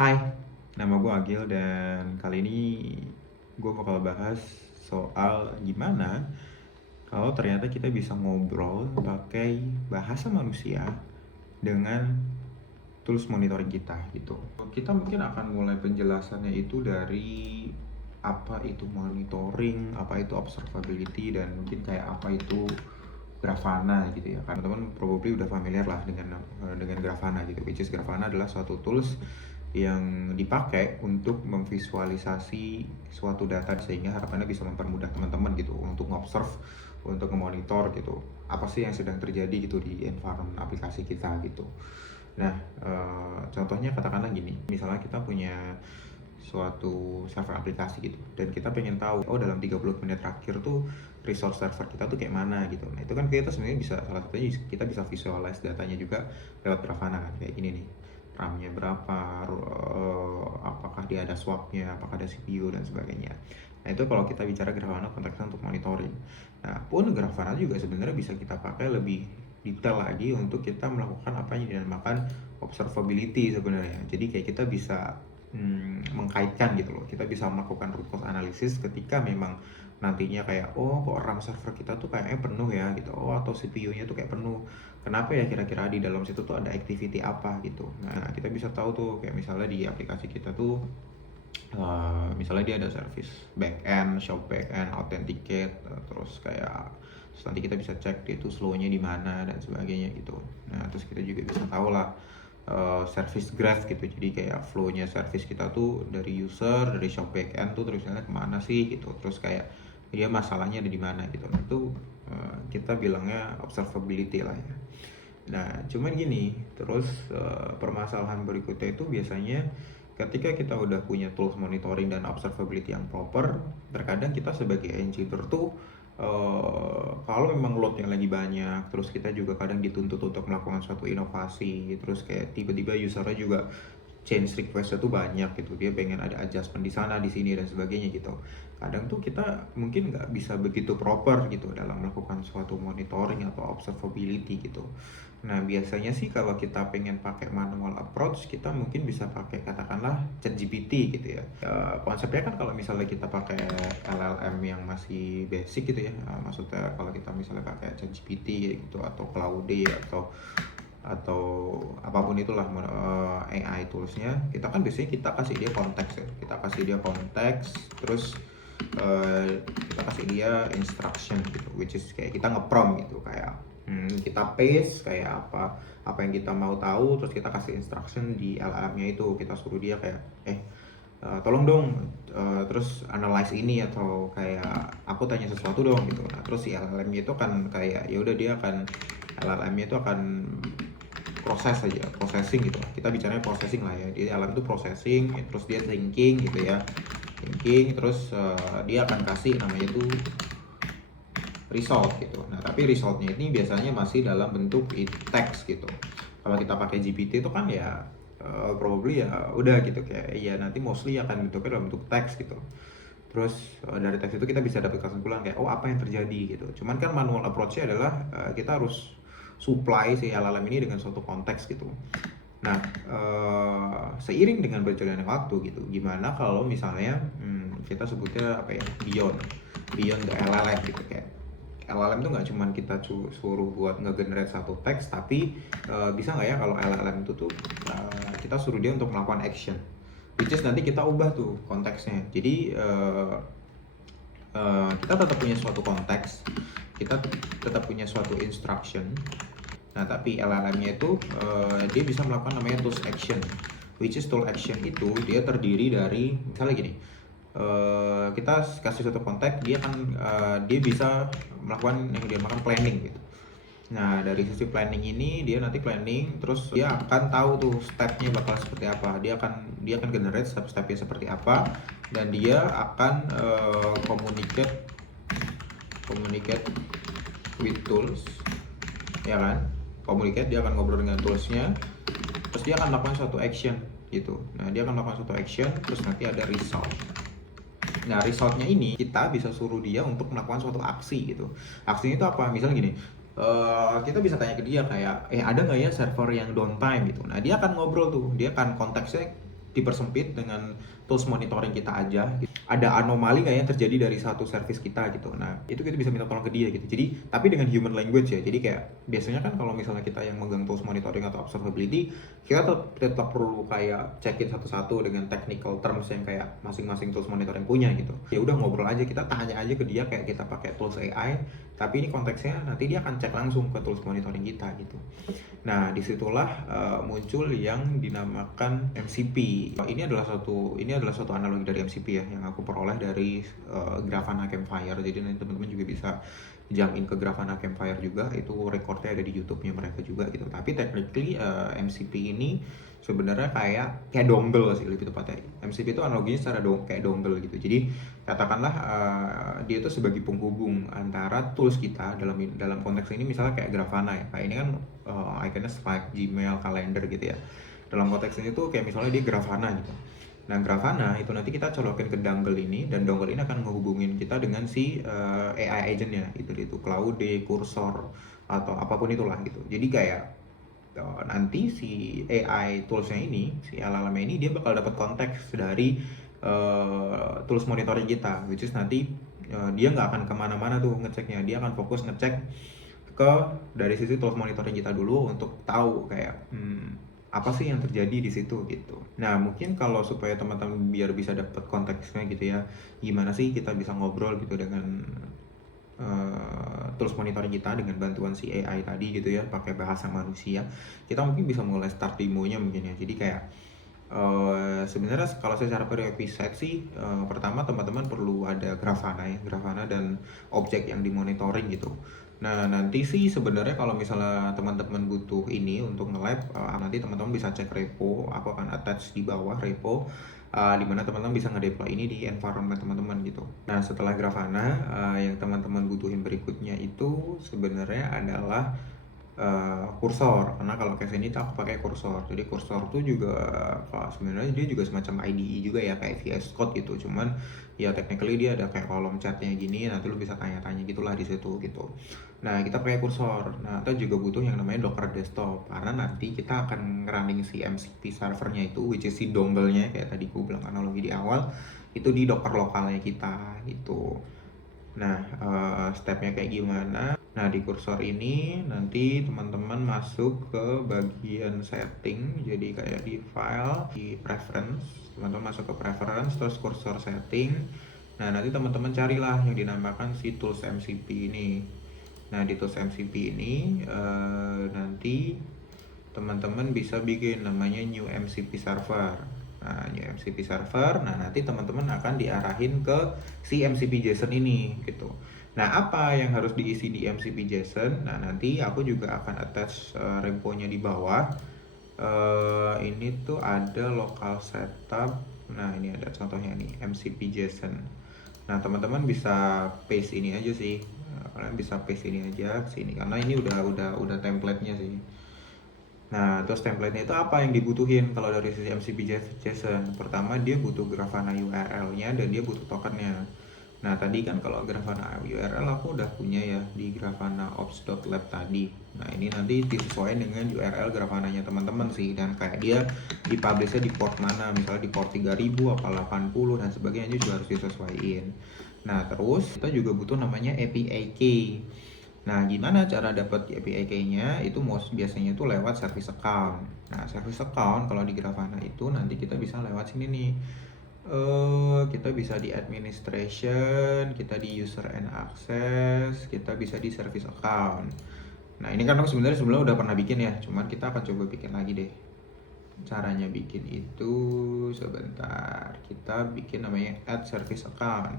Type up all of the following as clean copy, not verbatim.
Hai, nama gue Agil dan kali ini gue bakal bahas soal gimana kalau ternyata kita bisa ngobrol pakai bahasa manusia dengan tools monitoring kita gitu. Kita mungkin akan mulai penjelasannya itu dari apa itu monitoring, apa itu observability, dan mungkin kayak apa itu Grafana gitu ya. Karena teman probably udah familiar lah dengan Grafana gitu. Which is Grafana adalah suatu tools yang dipakai untuk memvisualisasi suatu data sehingga harapannya bisa mempermudah teman-teman gitu untuk ngobserve, untuk memonitor gitu apa sih yang sedang terjadi gitu di environment aplikasi kita gitu. Nah, contohnya katakanlah gini, misalnya kita punya suatu server aplikasi gitu dan kita pengen tahu dalam 30 menit terakhir tuh resource server kita tuh kayak mana gitu. Nah itu kan kita sebenarnya bisa, salah satunya kita bisa visualize datanya juga lewat Grafana kan, kayak gini nih, RAM-nya berapa, apakah dia ada swap-nya, apakah ada CPU dan sebagainya. Nah itu kalau kita bicara Grafana konteksnya untuk monitoring. Nah pun Grafana juga sebenarnya bisa kita pakai lebih detail lagi untuk kita melakukan apa yang dinamakan observability sebenarnya. Jadi kayak kita bisa mengkaitkan gitu loh. Kita bisa melakukan root cause analysis ketika memang nantinya kayak kok RAM server kita tuh kayaknya penuh ya gitu. Atau CPU-nya tuh kayak penuh. Kenapa ya kira-kira di dalam situ tuh ada activity apa gitu. Nah, kita bisa tahu tuh kayak misalnya di aplikasi kita tuh misalnya dia ada service backend, shop backend, authenticate, terus kayak nanti kita bisa cek dia tuh slow-nya di mana dan sebagainya gitu. Nah, terus kita juga bisa tahu lah service graph gitu, jadi kayak flow-nya service kita tuh dari user, dari shop backend tuh terusnya kemana sih gitu, terus kayak dia masalahnya ada di mana gitu. Nah, itu kita bilangnya observability lah ya. Nah cuman gini, terus permasalahan berikutnya itu biasanya ketika kita udah punya tools monitoring dan observability yang proper, terkadang kita sebagai engineer tuh kalau memang load yang lagi banyak, terus kita juga kadang dituntut untuk melakukan suatu inovasi, terus kayak tiba-tiba usernya juga change requestnya tuh banyak gitu, dia pengen ada adjustment di sana, di sini dan sebagainya gitu. Kadang tuh kita mungkin nggak bisa begitu proper gitu dalam melakukan suatu monitoring atau observability gitu. Nah biasanya sih kalau kita pengen pakai manual approach, kita mungkin bisa pakai katakanlah ChatGPT gitu ya. Konsepnya kan kalau misalnya kita pakai LLM yang masih basic gitu ya, maksudnya kalau kita misalnya pakai ChatGPT gitu atau Claude atau apapun itulah AI toolsnya, kita kan biasanya kita kasih dia konteks ya, kita kasih dia konteks, terus kita kasih dia instruction gitu, which is kayak kita nge-prompt gitu, kayak kita paste kayak apa yang kita mau tahu, terus kita kasih instruction di LLM-nya itu, kita suruh dia kayak tolong dong terus analyze ini, atau kayak aku tanya sesuatu dong gitu. Nah terus si LLM-nya itu kan kayak ya udah dia akan, LLM-nya itu akan proses aja, processing gitu. Kita bicaranya processing lah ya. Di LLM itu processing, terus dia thinking gitu ya. Thinking, terus dia akan kasih namanya itu result gitu. Nah, tapi resultnya ini biasanya masih dalam bentuk text gitu. Kalau kita pakai GPT itu kan ya probably ya udah gitu, kayak ya nanti mostly akan bentuknya dalam bentuk teks gitu. Terus dari teks itu kita bisa dapat kesimpulan kayak apa yang terjadi gitu. Cuman kan manual approach-nya adalah kita harus supply si LLM ini dengan suatu konteks gitu. Nah, seiring dengan berjalannya waktu gitu, gimana kalau misalnya kita sebutnya apa ya, beyond the LLM gitu, kayak LLM tuh nggak cuman kita suruh buat nge-generate satu teks, tapi bisa nggak ya kalau LLM itu tuh kita suruh dia untuk melakukan action, which is nanti kita ubah tuh konteksnya. Jadi kita tetap punya suatu konteks, kita tetap punya suatu instruction. Nah tapi LLM-nya itu dia bisa melakukan namanya tools action, which is tool action itu dia terdiri dari misalnya gini, kita kasih suatu konteks, dia bisa melakukan yang dia makan planning gitu. Nah dari sisi planning ini dia nanti planning, terus dia akan tahu tuh stepnya bakal seperti apa, dia akan generate step-stepnya seperti apa, dan dia akan communicate with tools ya kan, dia akan ngobrol dengan toolsnya, terus dia akan melakukan suatu action gitu. Nah dia akan melakukan suatu action, terus nanti ada result. Nah resultnya ini kita bisa suruh dia untuk melakukan suatu aksi gitu. Aksinya itu apa? Misalnya gini, kita bisa tanya ke dia kayak ada nggak ya server yang downtime gitu. Nah dia akan ngobrol tuh, dia akan konteksnya dipersempit dengan tools monitoring kita aja. Ada anomali nggak yang terjadi dari satu service kita gitu. Nah, itu kita bisa minta tolong ke dia gitu. Jadi, tapi dengan human language ya. Jadi kayak biasanya kan kalau misalnya kita yang megang tools monitoring atau observability, kita tetap perlu kayak cekin satu-satu dengan technical terms yang kayak masing-masing tools monitoring punya gitu. Ya udah ngobrol aja, kita tanya aja ke dia kayak kita pakai tools AI, tapi ini konteksnya nanti dia akan cek langsung ke tools monitoring kita gitu. Nah, disitulah muncul yang dinamakan MCP. Ini adalah suatu analogi dari MCP ya, yang aku peroleh dari Grafana Campfire. Jadi nanti teman-teman juga bisa jump in ke Grafana Campfire juga, itu recordnya ada di YouTube-nya mereka juga gitu. Tapi technically MCP ini sebenarnya kayak dongle sih lebih tepatnya. MCP itu analoginya secara kayak dongle gitu. Jadi katakanlah dia itu sebagai penghubung antara tools kita dalam konteks ini, misalnya kayak Grafana ya. Kayak ini kan ikonnya Slack, Gmail, kalender gitu ya. Dalam konteks ini tuh kayak misalnya dia Grafana gitu. Nah, Grafana itu nanti kita colokin ke dongle ini, dan dongle ini akan menghubungin kita dengan si AI agent-nya, itu Claude, Cursor, atau apapun itulah gitu. Jadi kayak nanti si AI toolsnya ini, si LLM ini, dia bakal dapat konteks dari tools monitoring kita, which is nanti dia nggak akan kemana-mana tuh ngeceknya, dia akan fokus ngecek ke dari sisi tools monitoring kita dulu untuk tahu kayak apa sih yang terjadi di situ gitu. Nah, mungkin kalau supaya teman-teman biar bisa dapat konteksnya gitu ya, gimana sih kita bisa ngobrol gitu dengan tools monitoring kita dengan bantuan si AI tadi gitu ya, pakai bahasa manusia. Kita mungkin bisa mulai start demonya mungkin ya. Jadi kayak sebenarnya kalau secara prerequisite sih pertama teman-teman perlu ada Grafana dan objek yang dimonitoring gitu. Nah, nanti sih sebenarnya kalau misalnya teman-teman butuh ini untuk nge-lab, nanti teman-teman bisa cek repo, aku akan attach di bawah repo di mana teman-teman bisa ngedeploy ini di environment teman-teman gitu. Nah, setelah Grafana, yang teman-teman butuhin berikutnya itu sebenarnya adalah kursor, karena kalau case ini aku pakai kursor. Jadi kursor tuh juga sebenarnya dia juga semacam IDE juga ya, kayak VS Code gitu. Cuman ya technically dia ada kayak kolom chatnya gini, nanti lu bisa tanya-tanya gitulah di situ gitu. Nah, kita pakai kursor. Nah, kita juga butuh yang namanya Docker Desktop, karena nanti kita akan running si MCP servernya itu, which is si dongle-nya kayak tadi gue bilang analogi di awal, itu di Docker lokalnya kita gitu. Nah, stepnya kayak gimana? Nah, di kursor ini nanti teman-teman masuk ke bagian setting. Jadi kayak di file, di preference, teman-teman masuk ke preference, terus kursor setting. Nah, nanti teman-teman carilah yang dinamakan si tools MCP ini. Nah, di tools MCP ini nanti teman-teman bisa bikin namanya new MCP server. Nah, new MCP server, nah nanti teman-teman akan diarahin ke si MCP JSON ini gitu. Nah, apa yang harus diisi di MCP JSON? Nah, nanti aku juga akan attach repo-nya di bawah. Ini tuh ada local setup. Nah, ini ada contohnya nih, MCP JSON. Nah, teman-teman bisa paste ini aja sih. Kalian bisa paste ini aja ke sini karena ini udah template-nya sih. Nah, terus template-nya itu apa yang dibutuhin kalau dari sisi MCP JSON? Pertama, dia butuh Grafana URL-nya dan dia butuh tokennya. Nah, tadi kan kalau Grafana URL aku udah punya ya di Grafana ops.lab tadi. Nah, ini nanti disesuaikan dengan URL Grafana-nya teman-teman sih, dan kayak dia dipublish-nya di port mana, misalnya di port 3000 apa 80 dan sebagainya juga harus disesuaikan. Nah, terus kita juga butuh namanya API key. Nah, gimana cara dapat API key-nya? Itu biasanya itu lewat service account. Nah, service account kalau di Grafana itu nanti kita bisa lewat sini nih. Kita bisa di administration, kita di user and access, kita bisa di service account. Nah, ini kan aku sebenarnya udah pernah bikin ya, cuman kita akan coba bikin lagi deh. Caranya bikin itu sebentar, kita bikin namanya add service account.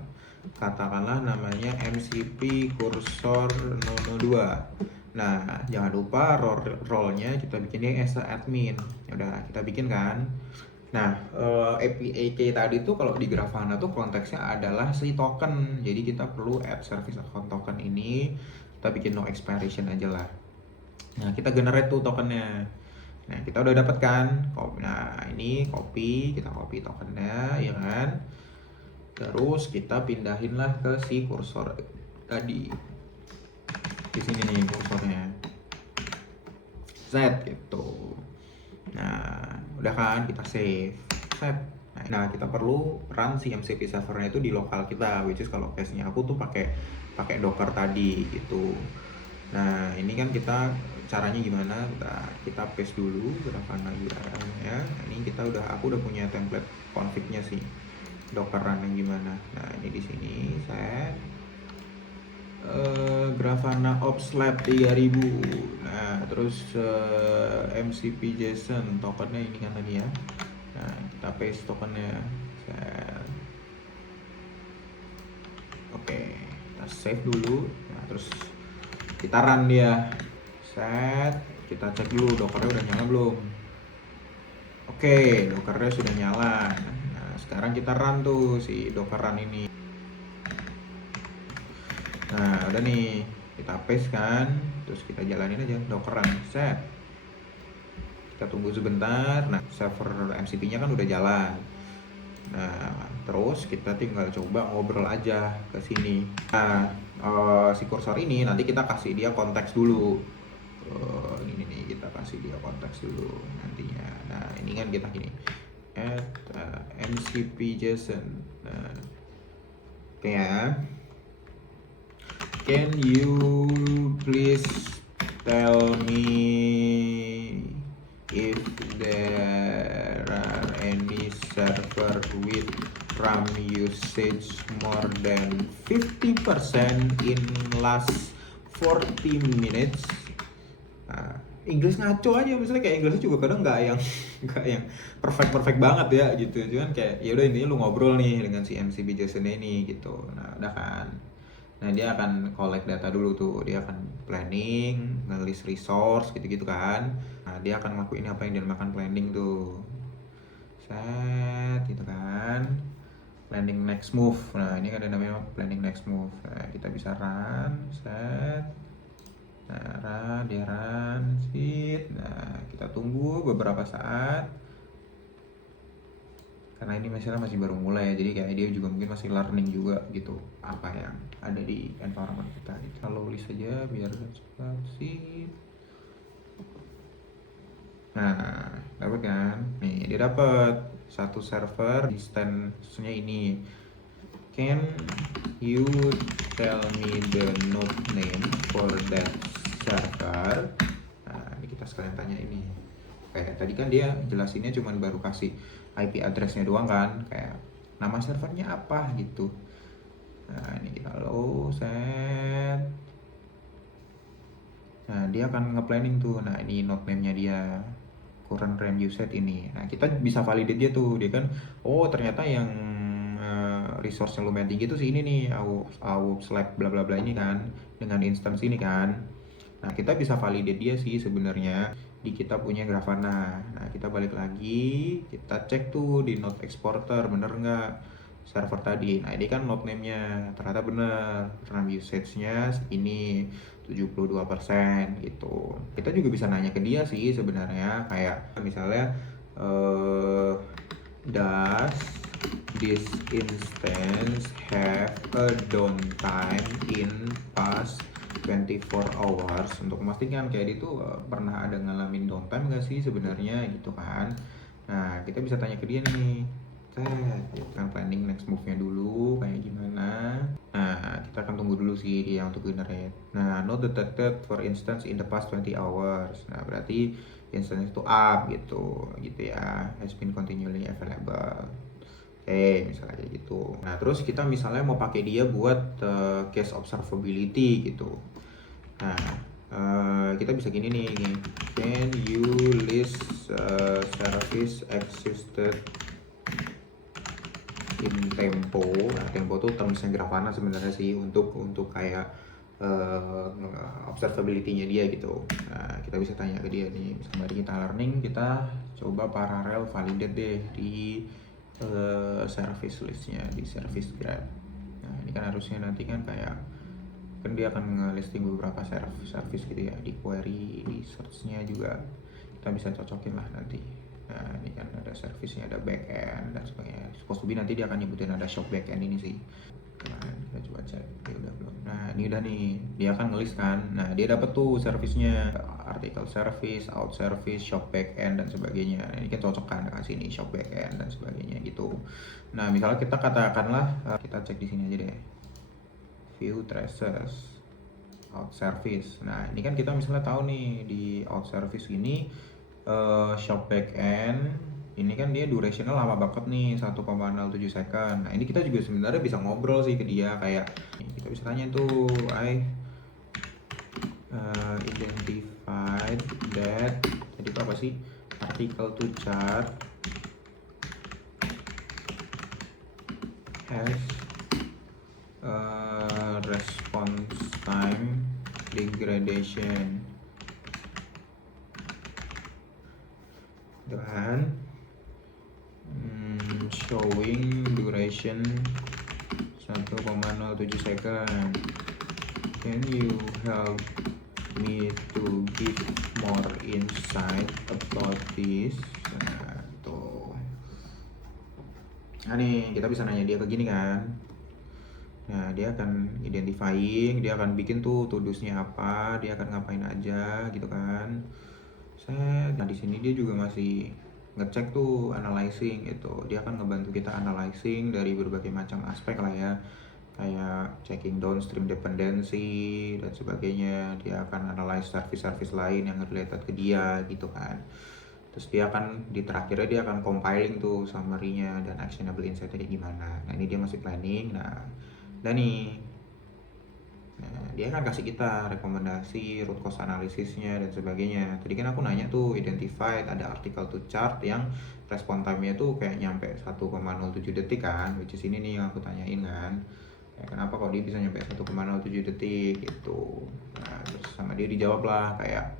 Katakanlah namanya MCP kursor 002. Nah, jangan lupa role-nya kita bikinnya as a admin. Ya udah, kita bikin kan. Nah, API key tadi tuh kalau di Grafana tuh konteksnya adalah si token. Jadi kita perlu add service account token ini. Kita bikin no expiration aja lah. Nah, kita generate tuh tokennya. Nah, kita udah dapat kan. Nah, ini kita copy tokennya, ya kan. Terus kita pindahin lah ke si kursor tadi. Di sini nih kursornya. Set gitu. Nah, udah kan, kita save. set. Nah, kita perlu run si MCP servernya itu di lokal kita, which is kalau case-nya aku tuh pakai Docker tadi gitu. Nah, ini kan kita caranya gimana? Kita paste dulu Grafana URL-nya. Ini aku udah punya template config-nya sih. Docker run yang gimana? Nah, ini di sini set Grafana Ops Lab 3000. Nah, terus MCP JSON tokennya ini kan tadi ya. Nah, kita paste tokennya. Oke, kita save dulu. Nah, terus kita run dia. Set, kita cek dulu Dockernya udah nyala belum. Oke, Dockernya sudah nyala. Nah, sekarang kita run tuh si Docker run ini. Nah, udah nih, kita paste kan, terus kita jalanin aja Docker run. Set, kita tunggu sebentar. Nah, server MCP-nya kan udah jalan. Nah, terus kita tinggal coba ngobrol aja ke sini. Nah, si kursor ini nanti kita kasih dia konteks dulu. Ini nih, kita kasih dia konteks dulu nantinya. Nah, ini kan kita gini add MCP JSON. Nah, oke ya. Can you please tell me if there are any server with RAM usage more than 50% in last 40 minutes? Nah, Inggris ngaco aja, misalnya kayak Inggrisnya juga kadang nggak yang perfect banget ya gitu, cuman kayak ya udah intinya lu ngobrol nih dengan si MCP JSON ini gitu. Nah, udah kan. Nah, dia akan collect data dulu tuh, dia akan planning, nge-list resource gitu-gitu kan. Nah, dia akan ngelakuin apa yang dinamakan planning tuh. Set gitu kan. Planning next move. Nah, ini kan ada namanya planning next move. Nah, kita bisa run, set. Nah, dia run, sit. Nah, kita tunggu beberapa saat. Karena ini misalnya masih baru mulai ya, jadi kayak dia juga mungkin masih learning juga gitu apa yang ada di environment kita. Kalau list aja biar cepat sih. Nah, dapat kan? Nih, dia dapat satu server instance-nya ini. Can you tell me the node name for that server? Nah, ini kita sekalian tanya ini. Kayak tadi kan dia jelasinnya cuman baru kasih IP address-nya doang kan, kayak nama servernya apa gitu. Nah, ini kita set. Nah, dia akan nge-planning tuh. Nah, ini node name-nya dia, current RAM usage ini. Nah, kita bisa validate dia tuh. Dia kan, oh ternyata yang resource yang lumayan tinggi tuh sih ini nih, AWS Lab bla bla bla ini kan, dengan instance ini kan. Nah, kita bisa validate dia sih sebenarnya di kita punya Grafana. Nah, kita balik lagi, kita cek tuh di node exporter bener nggak server tadi. Nah, ini kan node name-nya ternyata bener, RAM usage-nya segini 72% gitu. Kita juga bisa nanya ke dia sih sebenarnya, kayak misalnya does this instance have a downtime in past 24 hours, untuk memastikan kayak itu pernah ada ngalamin downtime gak sih sebenarnya gitu kan. Nah, kita bisa tanya ke dia nih, kita planning next move-nya dulu kayak gimana. Nah, kita akan tunggu dulu sih dia untuk generate. Nah, not detected for instance in the past 20 hours. Nah, berarti instance itu up gitu ya, has been continually available. Oke, misalnya kayak gitu. Nah, terus kita misalnya mau pakai dia buat case observability gitu. Nah, kita bisa gini nih, can you list service existed in Tempo. Nah, Tempo tuh termsnya Grafana sebenarnya sih untuk kayak observability-nya dia gitu. Nah, kita bisa tanya ke dia nih, misalnya tadi kita learning, kita coba parallel validate deh di service listnya, di service graph. Nah, ini kan harusnya nanti kan kayak kan dia akan nge-listing beberapa service gitu ya, di query, di search-nya juga kita bisa cocokin lah nanti. Nah, ini kan ada service-nya, ada backend dan sebagainya. Supposed to be nanti dia akan nyebutin ada shop backend ini sih. Nah, kita coba cek. Ya udah belum. Nah ini udah nih, dia akan ngelis kan. Nah dia dapat tuh servisnya, artikel service, out service, shop backend dan sebagainya. Nah, ini kan cocok kan dengan sini, shop backend dan sebagainya gitu. Nah misalnya kita katakanlah kita cek di sini aja deh, view traces out service. Nah ini kan kita misalnya tahu nih di out service ini shop backend ini kan dia durationnya lama banget nih, 1,07 second. Nah ini kita juga sebenarnya bisa ngobrol sih ke dia, kayak kita bisa tanya tuh, identified that, jadi itu apa sih, article to chart has response time degradation dan showing duration 1,07 second. Can you help me to give more insight about this? Nah, tuh. Nah nih, kita bisa nanya dia ke gini kan. Nah, dia akan identifying, dia akan bikin tuh to-dos-nya apa, dia akan ngapain aja gitu kan. Nah di sini dia juga masih ngecek tuh analyzing gitu. Dia akan ngebantu kita analyzing dari berbagai macam aspek lah ya, kayak checking downstream dependency dan sebagainya. Dia akan analyze service-service lain yang related ke dia gitu kan. Terus dia akan di terakhirnya dia akan compiling tuh summary-nya dan actionable insight-nya gimana. Nah ini dia masih planning. Nah dan nih, nah, dia kan kasih kita rekomendasi root cause analisisnya dan sebagainya. Tadi kan aku nanya tuh identified, ada article to chart yang respon time-nya tuh kayak nyampe 1,07 detik kan, which is ini nih yang aku tanyain kan. Ya, kenapa kok dia bisa nyampe 1,07 detik gitu. Nah terus sama dia dijawab lah kayak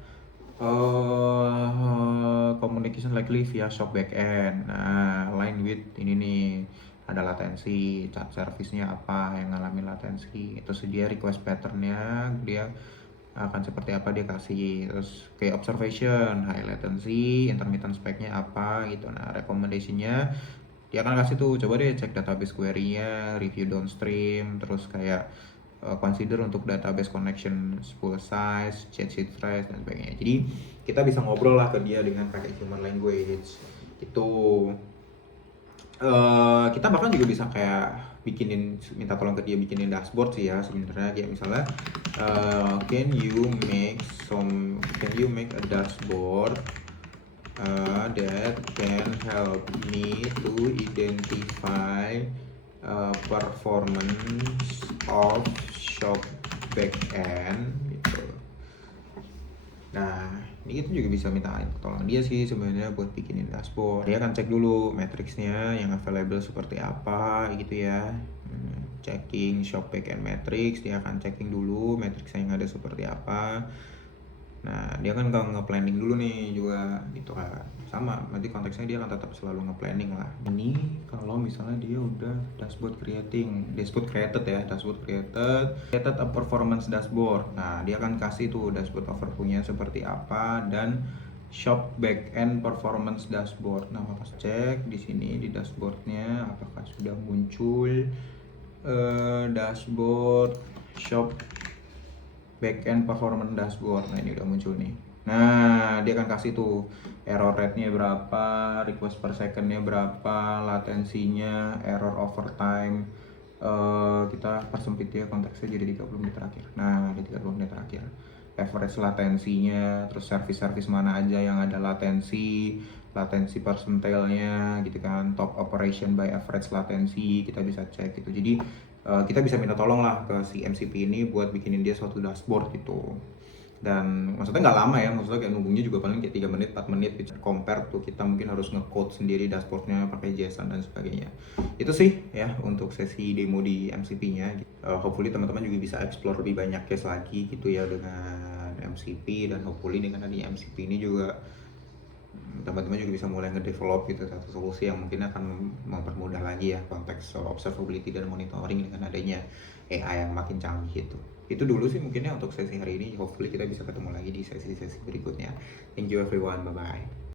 communication likely via shop backend. Nah line with ini nih, ada latensi, chat service-nya apa yang ngalamin latensi, terus dia request pattern-nya dia akan seperti apa dia kasih, terus kayak observation, high latency, intermittent spec-nya apa gitu. Nah recommendation-nya dia akan kasih tuh, coba deh cek database query-nya, review downstream, terus kayak consider untuk database connection full size, chat sheet size dan sebagainya. Jadi kita bisa ngobrol lah ke dia dengan pakai human language itu. Kita bahkan juga bisa kayak minta tolong ke dia bikinin dashboard sih ya sebenarnya, kayak misalnya can you make a dashboard that can help me to identify performance of shop backend gitu. Nah, ini kita juga bisa minta tolong dia sih sebenarnya buat bikinin dashboard. Dia akan cek dulu matriksnya yang available seperti apa gitu ya. Checking shop backend matrix, dia akan checking dulu matriksnya yang ada seperti apa. Nah, dia kan nge-planning dulu nih juga gitu kan. Sama, berarti konteksnya dia akan tetap selalu nge-planning lah. Ini kalau misalnya dia udah dashboard created a performance dashboard. Nah, dia akan kasih tuh dashboard overview-nya seperti apa dan shop backend performance dashboard. Nah, maka cek di sini di dashboardnya apakah sudah muncul dashboard shop backend performance dashboard. Nah ini udah muncul nih. Nah dia akan kasih tuh error rate-nya berapa, request per second-nya berapa, latensinya, error overtime. Kita persempit ya konteksnya jadi 30 menit terakhir. Nah di 30 menit terakhir average latensinya, terus service mana aja yang ada latensi persentilenya gitu kan, top operation by average latensi kita bisa cek gitu. Jadi kita bisa minta tolong lah ke si MCP ini buat bikinin dia suatu dashboard gitu. Dan maksudnya nggak lama ya, maksudnya kayak nunggunya juga paling kayak 3 menit, 4 menit gitu. Compare tuh kita mungkin harus nge-code sendiri dashboardnya pakai JSON dan sebagainya. Itu sih ya untuk sesi demo di MCP-nya. Hopefully teman-teman juga bisa explore lebih banyak case lagi gitu ya dengan MCP, dan hopefully dengan adanya MCP ini juga teman-teman juga bisa mulai ngedevelop gitu satu solusi yang mungkin akan mempermudah lagi ya konteks observability dan monitoring dengan adanya AI yang makin canggih itu. Itu dulu sih mungkinnya untuk sesi hari ini. Hopefully kita bisa ketemu lagi di sesi-sesi berikutnya. Thank you everyone, bye bye.